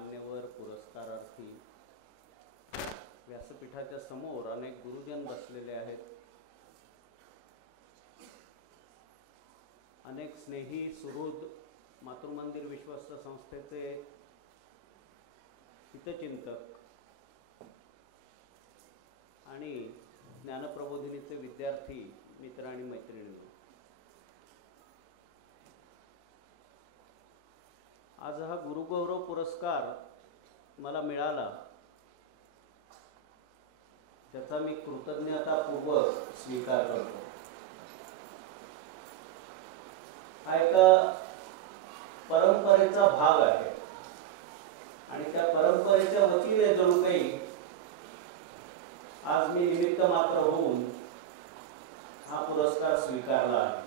मान्यवर पुरस्कारार्थी व्यासपीठाच्या समोर अनेक गुरुजन बसलेले आहेत. अनेक स्नेही सुहृद मातृमंदिर विश्वस्त संस्थेचे हितचिंतक आणि ज्ञानप्रबोधिनीचे विद्यार्थी मित्र आणि मैत्रिणी. आज हा गुरुगौरव पुरस्कार मला मिळाला. त्याचा मी कृतज्ञतापूर्वक स्वीकार करतो. हा एका परंपरेचा भाग आहे. आणि त्या परंपरेच्या वतीने जणू काही आज मी निमित्त मात्र होऊन हा पुरस्कार स्वीकारला आहे.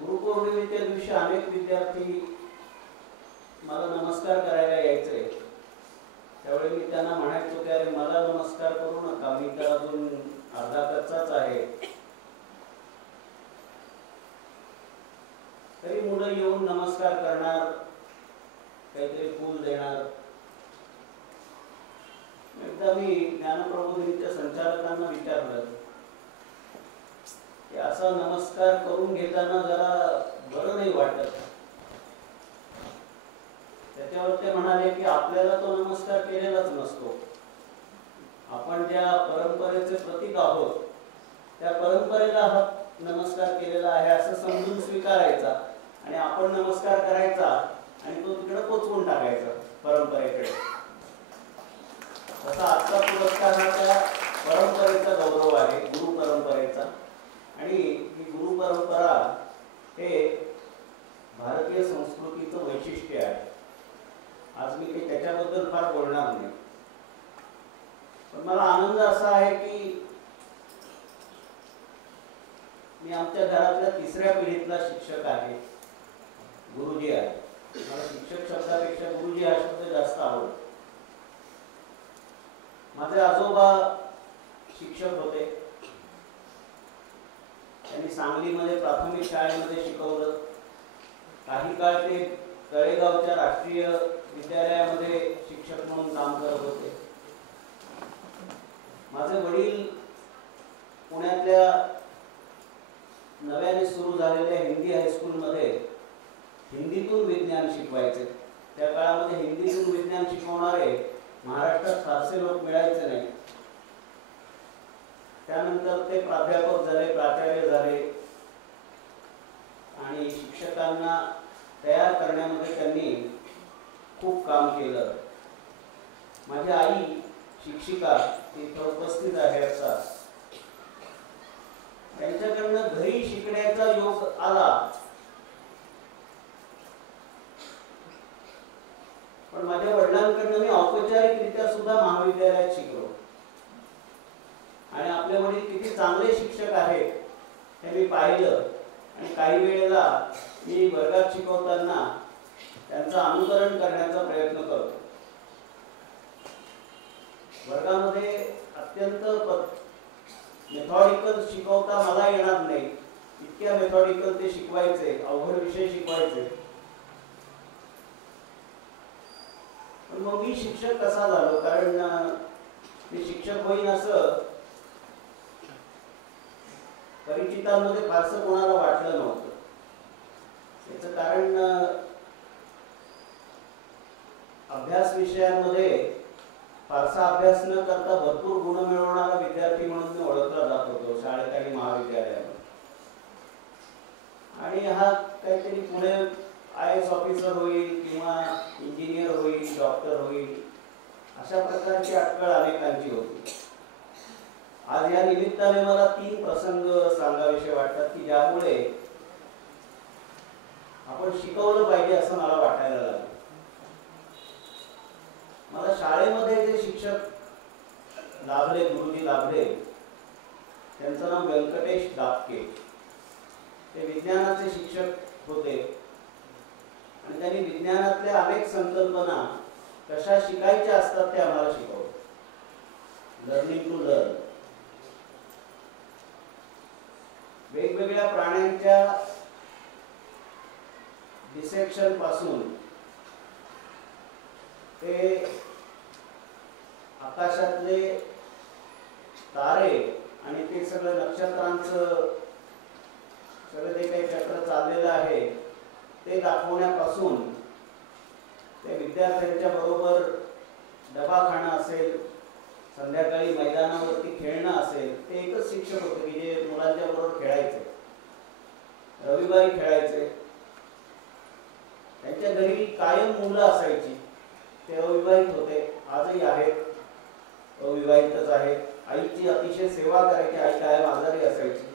गुरुपौर्णिमेच्या दिवशी अनेक विद्यार्थी मला नमस्कार करायला यायचे. त्यावेळी मी त्यांना म्हणायचो की अरे मला नमस्कार करू नका. मी तर अजून अर्धा कच्चाच आहे. तरी मुलं येऊन नमस्कार करणार काहीतरी फूल देणार. एकदा मी ज्ञानप्रबोधिनीच्या संचालकांना विचारलं असा नमस्कार करून घेताना जरा बरं नाही वाटत. त्याच्यावर ते म्हणाले की आपल्याला तो नमस्कार केलेलाच नसतो. आपण ज्या परंपरेचे प्रतीक आहोत त्या परंपरेला हा नमस्कार केलेला आहे असं समजून स्वीकारायचा आणि आपण नमस्कार करायचा आणि तो तिकडे पोचवून टाकायचा परंपरेकडे. तसा आजचा पुरस्कार हा त्या परंपरेचा गौरव आहे गुरु परंपरेचा. आणि ही गुरु परंपरा हे भारतीय संस्कृतीचं वैशिष्ट्य आहे. आज मी ते त्याच्याबद्दल फार बोलणार नाही. पण मला आनंद असा आहे की मी आमच्या घरातल्या तिसऱ्या पिढीतला शिक्षक आहे गुरुजी आहे. मला शिक्षक शब्दापेक्षा गुरुजी हा शब्द जास्त आवडतो. माझे आजोबा शिक्षक होते. त्यांनी सांगलीमध्ये प्राथमिक शाळेमध्ये शिकवलं. काही काळ ते तळेगावच्या राष्ट्रीय विद्यालयामध्ये शिक्षक म्हणून काम करत होते. माझे वडील पुण्यातल्या नव्याने सुरू झालेल्या हिंदी हायस्कूलमध्ये हिंदीतून विज्ञान शिकवायचे. त्या काळामध्ये हिंदीतून विज्ञान शिकवणारे महाराष्ट्रात फारसे लोक मिळायचे नाही. त्यानंतर ते प्राध्यापक झाले प्राचार्य झाले. आणि शिक्षकांना तयार करण्यामध्ये त्यांनी खूप काम केलं. माझी आई शिक्षिका तिथं उपस्थित आहे आता. त्यांच्याकडनं घरी शिकण्याचा योग आला. पण माझ्या वडिलांकडनं मी औपचारिकरित्या सुद्धा महाविद्यालयात शिकलो. आणि आपल्यामध्ये किती चांगले शिक्षक आहेत हे मी पाहिलं. आणि काही वेळेला मी वर्गात शिकवताना त्यांचं अनुकरण करण्याचा प्रयत्न करतो. वर्गामध्ये अत्यंत मेथॉडिकल शिकवता मला येणार नाही. इतक्या मेथॉडिकल ते शिकवायचे अवघड विषय शिकवायचे. पण मग मी शिक्षक कसा झालो? कारण मी शिक्षक होईन असं परिचितांमध्ये फारसं कोणाला वाटलं नव्हतं. याचं कारण अभ्यास विषयांमध्ये फारसा अभ्यास न करता भरपूर गुण मिळवणारा विद्यार्थी म्हणून मी ओळखला जात होतो शाळेत आणि महाविद्यालयामध्ये. आणि हा काहीतरी पुढे आय एस ऑफिसर होईल किंवा इंजिनियर होईल डॉक्टर होईल अशा प्रकारची अटकळ अनेकांची होती. आज या निमित्ताने मला तीन प्रसंग सांगाविषयी वाटतात की ज्यामुळे आपण शिकवलं पाहिजे असं मला वाटायला लागलं. मला शाळेमध्ये जे शिक्षक लाभले गुरुजी लाभले त्यांचं नाव व्यंकटेश दापके. ते विज्ञानाचे शिक्षक होते. आणि त्यांनी विज्ञानातल्या अनेक संकल्पना कशा शिकायच्या असतात ते आम्हाला शिकवलं. लर्निंग टू लर्न वेगवेगळ्या प्राण्यांच्या डिसेक्शनपासून ते आकाशातले तारे आणि ते सगळं नक्षत्रांचं सगळं जे काही चक्र चाललेलं आहे ते दाखवण्यापासून ते विद्यार्थ्यांच्या बरोबर दबाखाना खाणं असेल संध्याकाळी मैदानावरती खेळणं असेल ते एकच शिक्षक होते की जे मुलांच्या बरोबर खेळायचे. रविवारी खेळायचे. त्यांच्या घरी कायम मुलं असायची. ते अविवाहित होते. आजही आहेत. अविवाहितच आहेत. आईची अतिशय सेवा करायची. आई कायम आजारी असायची.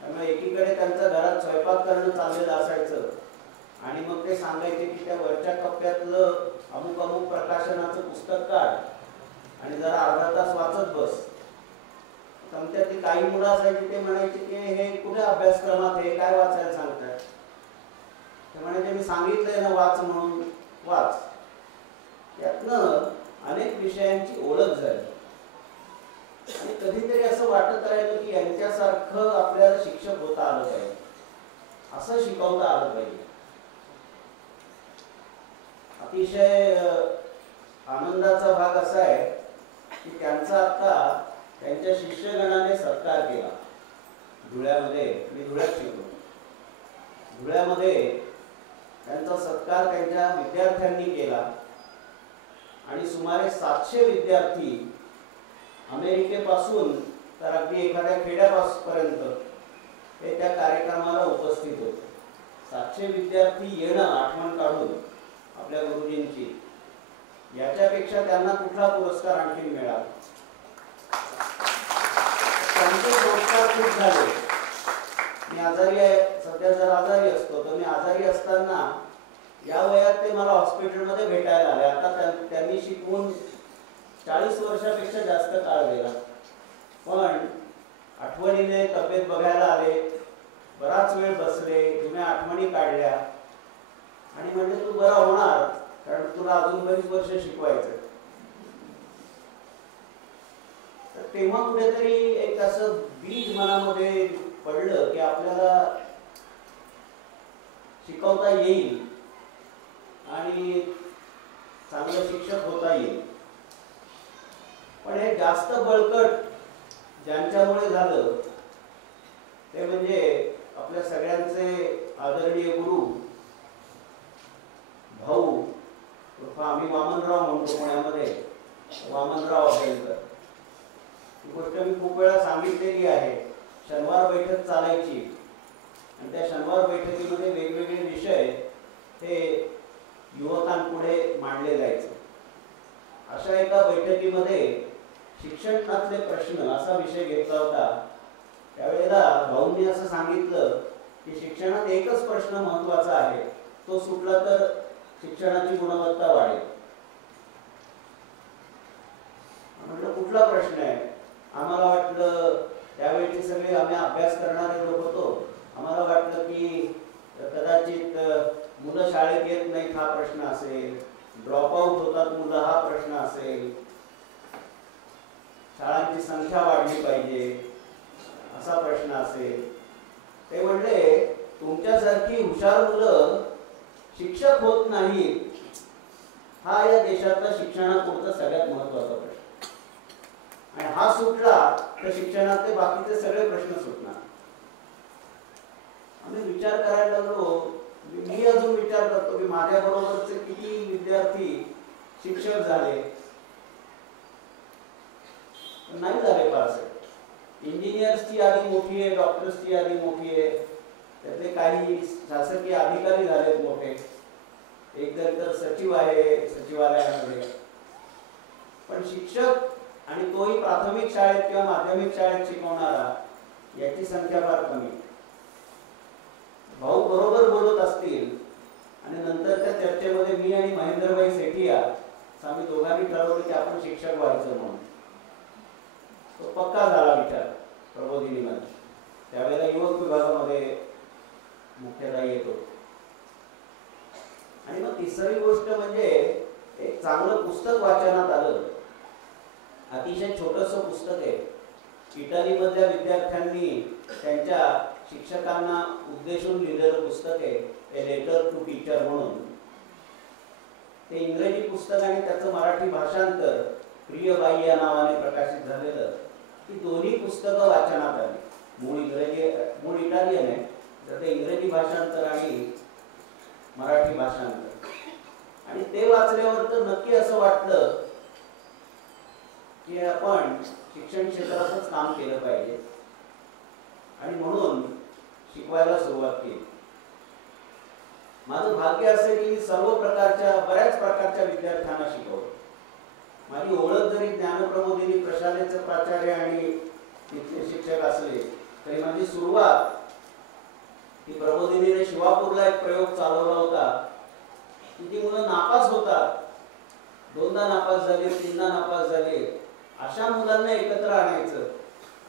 त्यामुळे एकीकडे त्यांचं घरात स्वयंपाक करणं चाललेलं असायचं. आणि मग ते सांगायचे की त्या वरच्या कप्प्यातलं अमुक अमुक प्रकाशनाचं पुस्तक काढ. आणि जरा अर्धा तास वाचत बस. ती काही मुलं असायची ते म्हणायचे की हे कुठे अभ्यासक्रमात हे काय वाचायला सांगताय? ते म्हणायचे मी सांगितलंय ना वाच म्हणून वाच. त्यातनं अनेक विषयांची ओळख झाली. आणि कधीतरी असं वाटत राहिलं की यांच्यासारखं आपल्याला शिक्षक होता आलं पाहिजे. असं शिकवता आलं पाहिजे. अतिशय आनंदाचा भाग असा आहे की त्यांचा आता त्यांच्या शिष्यगणाने सत्कार केला. धुळ्यामध्ये मी धुळ्यात शिकलो. धुळ्यामध्ये त्यांचा सत्कार त्यांच्या विद्यार्थ्यांनी केला. आणि सुमारे सातशे विद्यार्थी अमेरिकेपासून तर अगदी एखाद्या खेड्यापासून ते त्या कार्यक्रमाला उपस्थित होते. सातशे विद्यार्थी येणं आठवण काढून आपल्या गुरुजींची याच्यापेक्षा त्यांना कुठला पुरस्कार आणखी मिळाला? त्यांचे पुरस्कार खूप झाले. मी आजारी आहे सध्या जर आजारी असतो तर मी आजारी असताना या वयात ते मला हॉस्पिटलमध्ये भेटायला आले. आता त्यांनी शिकवून चाळीस वर्षापेक्षा जास्त काळ गेला पण आठवणीने तब्येत बघायला आले. बराच वेळ बसले जुन्या आठवणी काढल्या. आणि म्हणजे तू बरा होणार. कारण तुला अजून बरीच वर्ष शिकवायचं तर तेव्हा कुठेतरी एक असं बीज मनामध्ये पडलं की आपल्याला शिकवता येईल आणि चांगलं शिक्षक होता येईल. पण हे जास्त बळकट ज्यांच्यामुळे झालं ते म्हणजे आपल्या सगळ्यांचे आदरणीय गुरु भाऊ आम्ही वामनराव म्हणतो पुण्यामध्ये. वामनराव अभ्यंकर. ही गोष्ट मी खूप वेळा सांगितलेली आहे. शनिवार बैठक चालायची. आणि त्या शनिवार बैठकीमध्ये वेगवेगळे विषय हे युवकांपुढे मांडले जायचे. अशा एका बैठकीमध्ये शिक्षणातले प्रश्न असा विषय घेतला होता. त्यावेळेला भाऊंनी असं सांगितलं की शिक्षणात एकच प्रश्न महत्त्वाचा आहे. तो सुटला तर शिक्षणाची गुणवत्ता वाढेल. म्हटलं कुठला प्रश्न आहे? आम्हाला वाटलं त्यावेळेचे सगळे आम्ही अभ्यास करणारे लोक होतो. आम्हाला वाटलं की कदाचित मुलं शाळेत येत नाहीत हा प्रश्न असेल. ड्रॉपआउट होतात मुलं हा प्रश्न असेल. शाळांची संख्या वाढली पाहिजे असा प्रश्न असेल. ते म्हणले तुमच्यासारखी हुशार मुलं शिक्षक होत नाही हा या देशातला शिक्षणापुरता सगळ्यात महत्त्वाचा प्रश्न. आणि हा सुटला तर शिक्षणातले बाकीचे सगळे प्रश्न सुटणार. आम्ही विचार करायला लागलो मी अजून विचार करतो की माझ्या बरोबरचे किती विद्यार्थी शिक्षक झाले? नाही झाले फारसे. इंजिनियर्सची यादी मोठी आहे डॉक्टर्सची यादी मोठी आहे. त्यातले काही शासकीय अधिकारी झालेत मोठे. एक तर सचिव आहे सचिवालयामध्ये. पण शिक्षक आणि तोही प्राथमिक शाळेत किंवा माध्यमिक शाळेत शिकवणारा याची संख्या फार कमी. भाऊ बरोबर बोलत असतील आणि नंतरच्या चर्चेमध्ये मी आणि महेंद्रभाई सेठिया आम्ही दोघांनी ठरवलं की आपण शिक्षक व्हायचं म्हणून. तो पक्का झाला विचार प्रबोधिनीमध्ये. त्यावेळेला युवक विभागामध्ये मुख्यतः येतो. आणि मग तिसरी गोष्ट म्हणजे एक चांगलं पुस्तक वाचनात आलं. अतिशय छोटस पुस्तक आहे. इटालीमधल्या विद्यार्थ्यांनी त्यांच्या शिक्षकांना उद्देशून लिहिलेलं पुस्तक आहे ए लेटर टू टीचर म्हणून. ते इंग्रजी पुस्तक आणि त्याचं मराठी भाषांतर प्रियबाई या नावाने प्रकाशित झालेलं. ही दोन्ही पुस्तकं वाचनात आली. मूळ इंग्रजी मूळ इटालियन आहे. तर ते इंग्रजी भाषांतर आणि मराठी भाषांतर. आणि ते वाचल्यावर तर नक्की असं वाटलं की आपण शिक्षण क्षेत्रातच काम केलं पाहिजे. आणि म्हणून शिकवायला सुरुवात केली. माझं भाग्य असे की सर्व प्रकारच्या बऱ्याच प्रकारच्या विद्यार्थ्यांना शिकवलं. माझी ओळख जरी ज्ञानप्रबोधिनी प्रशालेचे प्राचार्य आणि तिथले शिक्षक असले तरी माझी सुरुवात की प्रबोधिनीने शिवापूरला एक प्रयोग चालवला होता. की जी मुलं नापास होतात. दोनदा नापास झाले तीनदा नापास झाले. अशा मुलांना एकत्र आणायचं.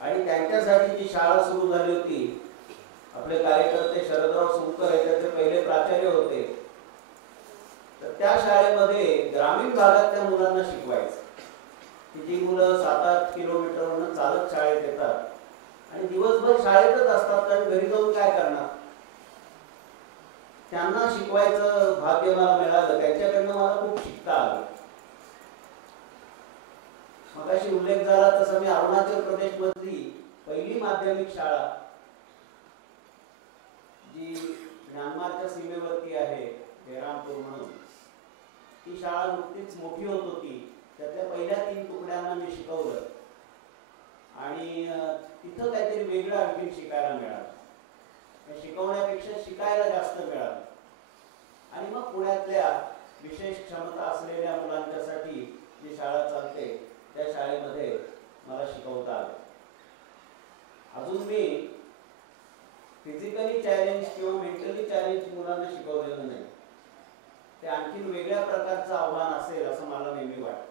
आणि त्यांच्यासाठी जी शाळा सुरू झाली होती आपले कार्यकर्ते शरदराव सुमकर हे त्याचे पहिले प्राचार्य होते. तर त्या शाळेमध्ये ग्रामीण भागात त्या मुलांना शिकवायचं. की जी मुलं सात आठ किलोमीटरवरून चालत शाळेत येतात. आणि दिवसभर शाळेतच असतात कारण घरी जाऊन काय करणार? त्यांना शिकवायचं भाग्य मला मिळालं त्यांच्याकडनं मला खूप शिकता आलं. मगाशी उल्लेख झाला तसं मी अरुणाचल प्रदेश मधली पहिली माध्यमिक शाळा जी म्यानमारच्या सीमेवरती आहे बेरामपूर म्हणून. ती शाळा नुकतीच मोठी होत होती. त्यातल्या पहिल्या तीन तुकड्यांना मी शिकवलं. आणि तिथं काहीतरी वेगळं आणखी शिकायला मिळालं. शिकवण्यापेक्षा शिकायला जास्त मिळालं. आणि मग पुण्यातल्या विशेष क्षमता असलेल्या मुलांच्यासाठी जी शाळा चालते त्या शाळेमध्ये मला शिकवता आलं. अजून मी फिजिकली चॅलेंज किंवा मेंटली चॅलेंज मुलांना शिकवलेलं नाही. ते आणखीन वेगळ्या प्रकारचं आव्हान असेल असं मला नेहमी वाटतं.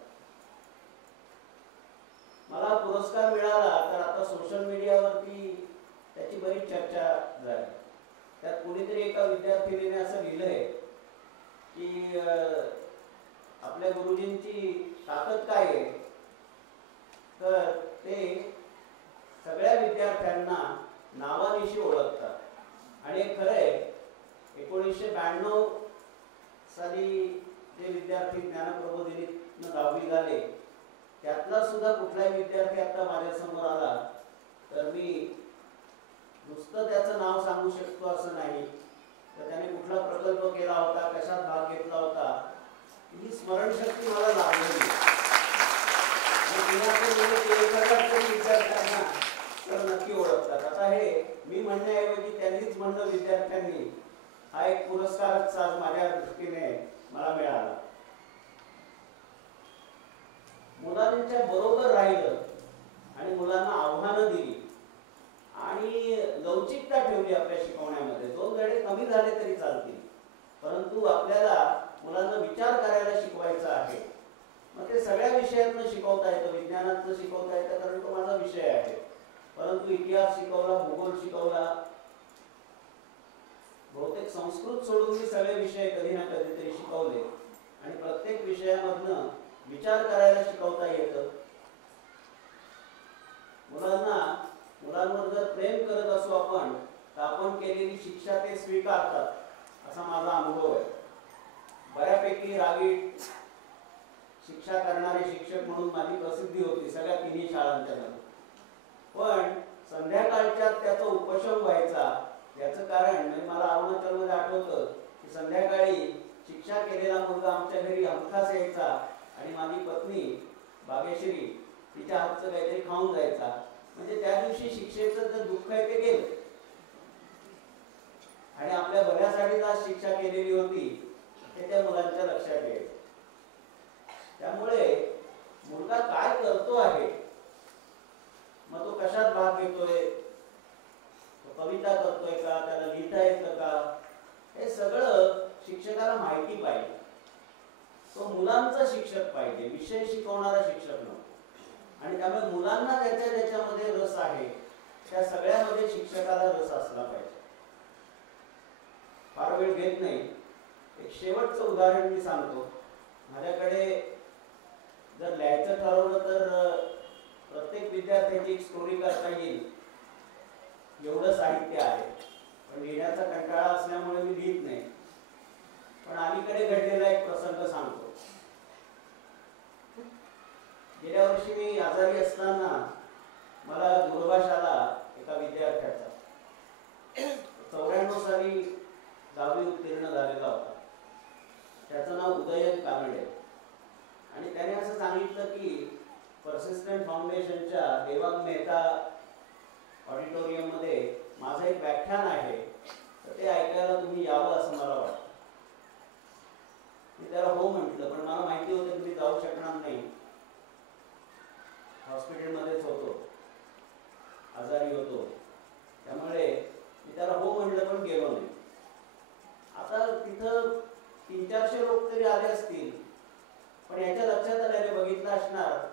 मला पुरस्कार मिळाला तर आता सोशल मीडियावरती बरीच चर्चा झाली. त्यात कुणीतरी एका विद्यार्थिनीने असं लिहिलंय की आपल्या गुरुजींची ताकद काय आहे? तर ते सगळ्या विद्यार्थ्यांना नावानिशी ओळखतात. आणि खरं आहे एकोणीसशे ब्याण्णव साली जे विद्यार्थी ज्ञानप्रबोधिनीतनं दहावी झाले त्यातला सुद्धा कुठलाही विद्यार्थी आता माझ्यासमोर आला तर मी नुसतं त्याचं नाव सांगू शकतो असं नाही. तर त्याने कुठला प्रकल्प केला होता कशात भाग घेतला होता ही स्मरणशक्ती मला लाभलेली म्हणजे विद्यार्थ्यांना तर नक्की ओळखतात. आता हे मी म्हणण्याऐवजी त्यांनीच म्हणलं विद्यार्थ्यांनी. हा एक पुरस्कारच आज माझ्या दृष्टीने मला मिळाला. मुलांच्या बरोबर राहिलं आणि मुलांना आव्हानं दिली. आणि लवचिकता ठेवली आपल्या शिकवण्यामध्ये. दोन धडे कमी झाले तरी चालतील. परंतु आपल्याला मुलांना विचार करायला शिकवायचा आहे. मग ते सगळ्या विषयातनं शिकवता येतं. विज्ञानातनं शिकवता येतं कारण तो माझा विषय आहे. परंतु इतिहास शिकवला भूगोल शिकवला. बहुतेक संस्कृत सोडून मी सगळे विषय कधी ना कधी तरी शिकवले. आणि प्रत्येक विषयामधनं विचार करायला शिकवता येतं. मुलांना मुलांवर जर प्रेम करत असू आपण तर आपण केलेली शिक्षा ते स्वीकारतात असा माझा अनुभव आहे. बऱ्यापैकी रागीट शिक्षा करणारे शिक्षक म्हणून माझी प्रसिद्धी होती सगळ्या तिन्ही शाळांच्या पण संध्याकाळच्या त्याचा उपशम व्हायचा याचं कारण म्हणजे मला अरुणाचलमध्ये आठवतं की संध्याकाळी शिक्षा केलेला मुलगा आमच्या घरी हमखास यायचा आणि माझी पत्नी भाग्यश्री तिच्या हातचं काहीतरी खाऊन जायचा. म्हणजे त्या दिवशी गेले आणि आपल्या बऱ्यासाठी आज शिक्षा केलेली होती हे त्या मुलांच्या लक्षात येईल. त्यामुळे मुलगा काय करतो आहे मग तो कशात भाग घेतोय? तो कविता करतोय का? त्याला लिहिता येतं का? हे सगळं शिक्षकाला माहिती पाहिजे. तो मुलांचा शिक्षक पाहिजे विषय शिकवणारा शिक्षक नको. आणि त्यामुळे मुलांना त्याच्या त्याच्यामध्ये रस आहे त्या सगळ्यामध्ये शिक्षकाला रस असला पाहिजे. फार वेळ घेत नाही. एक शेवटचं उदाहरण मी सांगतो. माझ्याकडे जर लिहायचं ठरवलं तर प्रत्येक विद्यार्थ्याची एक स्टोरी करता येईल. एवढं साहित्य आहे. पण लिहिण्याचा कंटाळा असल्यामुळे मी लिहित नाही. पण अलीकडे घडलेला एक प्रसंग सांगतो. गेल्या वर्षी मी आजारी असताना मला दूरभाष आला विद्यार्थ्याचा. चौऱ्याण्णव साली दहावी उत्तीर्ण झालेला होता. त्याचं नाव उदयन कांबळे. आणि त्याने असं सांगितलं की पर्सिस्टंट फाउंडेशनच्या देवांग मेहता ऑडिटोरियममध्ये माझं एक व्याख्यान आहे. तर ते ऐकायला तुम्ही यावं असं मला वाटतं. मी त्याला हो म्हटलं पण मला माहिती होतं की मी जाऊ शकणार नाही. हॉस्पिटलमध्येच होतो. आजारी होतो त्यामुळे मी त्याला हो म्हटलं पण गेलो नाही आता तिथं तीन चारशे लोक तरी आले असतील त्यांच्या लक्षात आल्याने बघितलं असणार.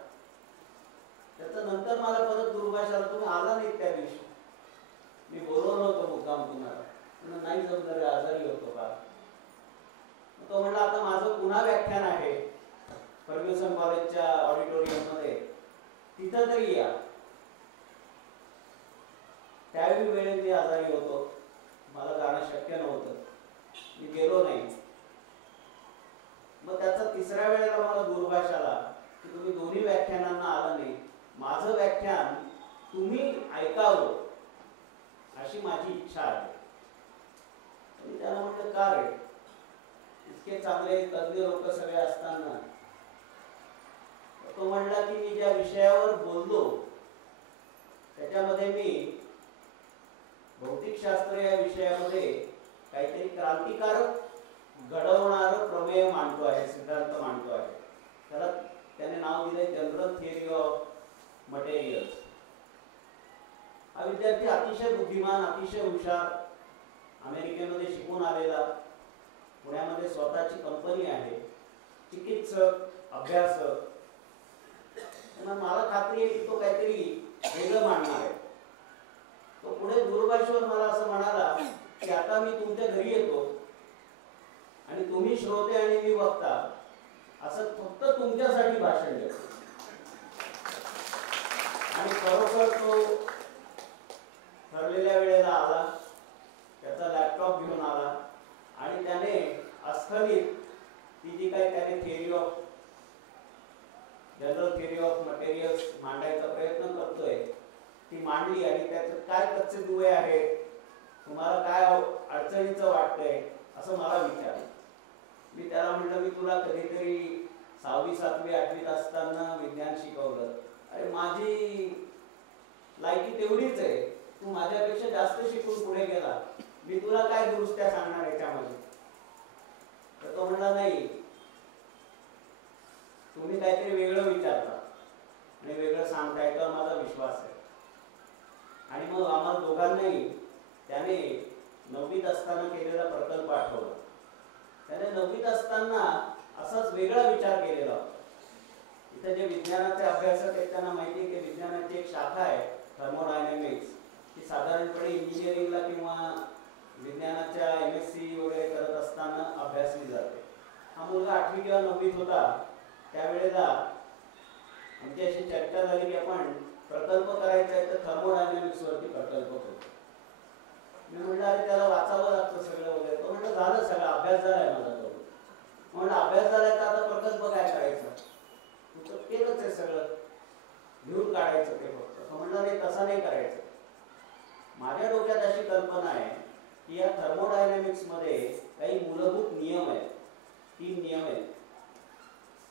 त्याचं नंतर मला परत दुर्भाषाला तुम्ही आला नाही त्या दिवशी. मी बोलवलं होतं मुक्काम तुम्हाला नाही जमलं रे आजारी होतो का? तो म्हणला आता माझं पुन्हा व्याख्यान आहे फर्ग्युसन कॉलेजच्या ऑडिटोरियममध्ये. तिथं तरी या. त्यावेळी वेळेत मी आजारी होतो. मला जाणं शक्य नव्हतं. मी गेलो नाही. तिसऱ्या वेळेला मला दूरभाष आला की तुम्ही दोन्ही व्याख्यानांना आला नाही. माझं व्याख्यान तुम्ही ऐकावं अशी माझी इच्छा आहे. मी त्याला म्हटलं का रे? इतके चांगले तज्ञ लोक सगळे असताना. तो म्हणला की मी ज्या विषयावर बोललो त्याच्यामध्ये मी भौतिकशास्त्र या विषयामध्ये काहीतरी क्रांतिकारक घडवणार प्रमेय मांडतो आहे सिद्धांत मांडतो आहे. त्याला त्याने नाव दिले जनरल थिअरी ऑफ मटेरियल्स हा विद्यार्थी अतिशय बुद्धिमान अतिशय हुशार अमेरिकेमध्ये शिकून आलेला पुण्यामध्ये स्वतःची कंपनी आहे चिकित्सक अभ्यासक. मला खात्री आहे की तो काहीतरी वेगळं मांडणार आहे. तो पुढे दूरभाषेवर मला असं म्हणाला की आता मी तुमच्या घरी येतो. आणि तुम्ही श्रोते आणि मी वक्ता असं फक्त तुमच्यासाठी भाषण देतो. आणि खरोखर तो ठरलेल्या वेळेला आला त्याचा लॅपटॉप घेऊन आला आणि त्याने अस्खलित ती जी काय त्याने theory of general theory of materials मांडायचा प्रयत्न करतोय ती मांडली आणि त्याचे काय कच्चे दुवे आहेत तुम्हाला काय अडचणीचं वाटतंय असं मला विचारलं. मी त्याला म्हटलं मी तुला कधीतरी सहावी सातवी आठवीत असताना विज्ञान शिकवलं. अरे माझी लायकी तेवढीच आहे. तू माझ्यापेक्षा जास्त शिकून पुढे गेला. मी तुला काय दुरुस्त्या सांगणार याच्यामध्ये? तर तो म्हणला नाही. तुम्ही काहीतरी वेगळं विचारता आणि वेगळं सांगताय तर माझा विश्वास आहे. आणि मग आम्हाला दोघांनाही त्याने नववीत असताना केलेला प्रकल्प आठवला. त्याने नववीत असताना असाच वेगळा विचार केलेला होता. इथे जे विज्ञानाचे अभ्यासक आहेत त्यांना माहिती आहे की विज्ञानाची एक शाखा आहे थर्मोडायनॅमिक्स. ती साधारणपणे इंजिनिअरिंगला किंवा विज्ञानाच्या एम एस सी वगैरे करत असताना अभ्यासली जाते. हा मुलगा आठवी किंवा नववीत होता. त्यावेळेला आमची अशी चर्चा झाली की आपण प्रकल्प करायचा आहे तर थर्मोडायनॅमिक्सवरती प्रकल्प करू. मी म्हटलं अरे त्याला वाचावं लागतं सगळं वगैरे. तो म्हटलं झालं सगळं अभ्यास झालाय माझा तो. म्हणलं अभ्यास झालाय तर आता प्रकल्प काय करायचा. तर केलंच आहे सगळं. घेऊन काढायचं ते फक्त. तो म्हणलं नाही तसा नाही करायचं. माझ्या डोक्यात अशी कल्पना आहे की या थर्मोडायनॅमिक्समध्ये काही मूलभूत नियम आहेत. तीन नियम आहेत.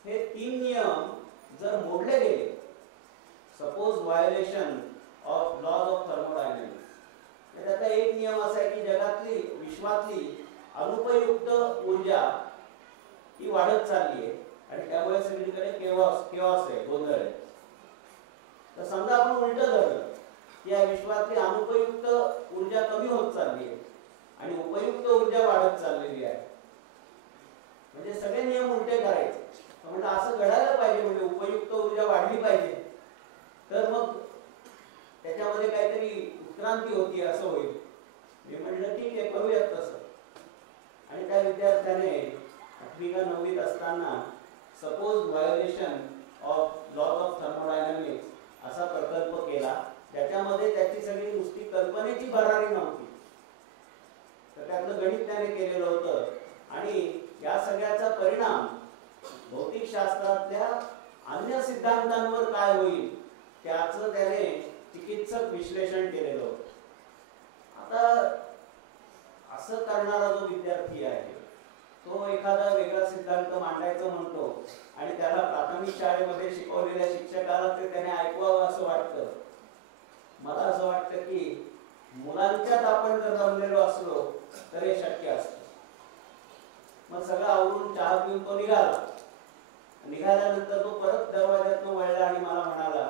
हे तीन नियम जर मोडले गेले suppose violation of laws of thermodynamics त्याचा एक नियम असा आहे की जगातली विश्वातली अनुपयुक्त ऊर्जा ही वाढत चालली आहे. आणि त्यामुळे सगळीकडे केवॉस केवॉस आहे गोंधळ आहे. तर समजा आपण उलट धरलं की या विश्वातली अनुपयुक्त ऊर्जा कमी होत चालली आहे आणि उपयुक्त ऊर्जा वाढत चाललेली आहे. म्हणजे सगळे नियम उलटे करायचे. म्हणजे म्हणलं असं घडायला पाहिजे म्हणजे उपयुक्त ऊर्जा वाढली पाहिजे. तर मग त्याच्यामध्ये काहीतरी क्रांती होती असं होईल. मी म्हटलं ठीक आहे करूयात तसं. आणि त्या विद्यार्थ्याने आठवी का नववीत असताना suppose violation of laws of thermodynamics असा प्रकल्प केला. त्याच्यामध्ये त्याची सगळी नुसती कल्पनेची भरारी नव्हती. तर त्यातलं गणित त्याने केलेलं होतं. आणि या सगळ्याचा परिणाम भौतिक शास्त्रातल्या अन्य सिद्धांतांवर काय होईल त्याचं त्याने चिकित्सक विश्लेषण केलेलं होतं आता असं करणारा जो विद्यार्थी आहे तो एखादा वेगळा सिद्धांत मांडायचं म्हणतो आणि त्याला प्राथमिक शाळेमध्ये शिकवलेल्या शिक्षकाला ते त्याने ऐकवावं असं वाटतं. मला असं वाटतं की मुलांच्यात आपण जर बनलेलो असलो तर हे शक्य असत. मग सगळं आवरून चहा पिऊन तो निघाला. निघाल्यानंतर तो परत दरवाज्यातून वळला आणि मला म्हणाला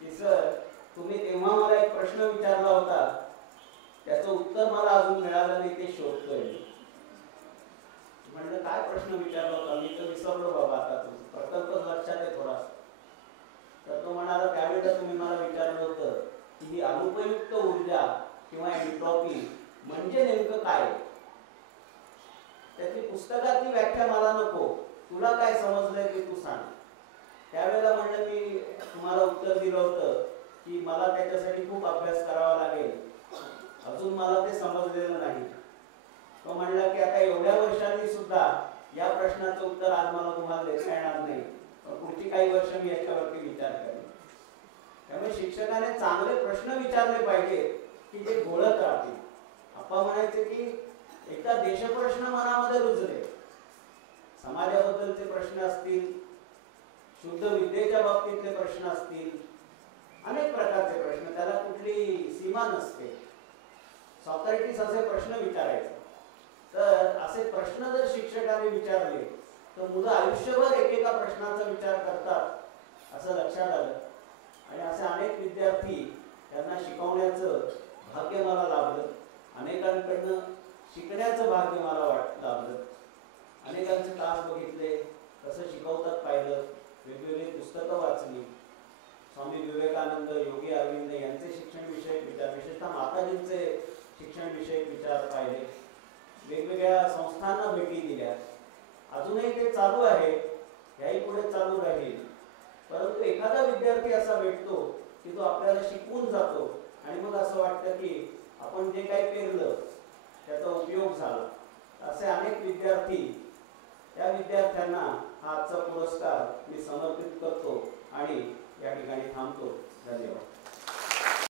की सर तुम्ही तेव्हा मला एक प्रश्न विचारला होता. त्याचं उत्तर मला अजून मिळालं नाही ते शोधतोय मी. म्हणलं काय प्रश्न विचारला होता? मी तर विसरलो बाबा आता तू. प्रकल्प लक्षात आहे थोडासा तर तो म्हणाला त्यावेळेला तुम्ही मला विचारलं होतं की ही अनुपयुक्त ऊर्जा किंवा एन्ट्रॉपी म्हणजे नेमकं काय? त्याची पुस्तकातली व्याख्या मला नको. तुला काय समजलंय की तू सांग. त्यावेळेला म्हणलं मी तुम्हाला उत्तर दिलं होतं की मला त्याच्यासाठी खूप अभ्यास करावा लागेल. अजून मला ते समजलेलं नाही. तो म्हणला की आता एवढ्या वर्षांनी सुद्धा या प्रश्नाचं उत्तर आज मला तुम्हाला देता येणार नाही. पुढची काही वर्ष मी याच्यावरती विचार करेन. त्यामुळे शिक्षकाने चांगले प्रश्न विचारले पाहिजे की जे घोळत राहतील. आपण म्हणायचे की एकदा देशप्रश्न मनामध्ये रुजले. समाजाबद्दलचे प्रश्न असतील शुद्ध विद्येच्या बाबतीतले प्रश्न असतील अनेक प्रकारचे प्रश्न त्याला कुठली सीमा नसते. सॉक्रेटिस असे प्रश्न विचारायचे. तर असे प्रश्न जर शिक्षकाने विचारले तर मुलं आयुष्यभर एकेका प्रश्नाचा विचार करतात असं लक्षात आलं. आणि असे अनेक विद्यार्थी त्यांना शिकवण्याचं भाग्य मला लाभलं. अनेकांकडनं शिकण्याचं भाग्य मला वाट लाभलं. अनेकांचे तास बघितले कसं शिकवतात पाहिलं. वेगवेगळी पुस्तकं वाचली. स्वामी विवेकानंद योगी अरविंद यांचे शिक्षण विषयक विचार विशेषतः माताजींचे शिक्षण विषयक विचार पाहिले. वेगवेगळ्या संस्थांना भेटी दिल्या. अजूनही ते चालू आहे याही पुढे चालू राहील. परंतु एखादा विद्यार्थी असा भेटतो की तो आपल्याला शिकवून जातो आणि मग असं वाटतं की आपण जे काही पेरलं त्याचा उपयोग झाला. असे अनेक विद्यार्थी त्या विद्यार्थ्यांना हा आजचा पुरस्कार मी समर्पित करतो आणि या ठिकाणी थांबतो. धन्यवाद.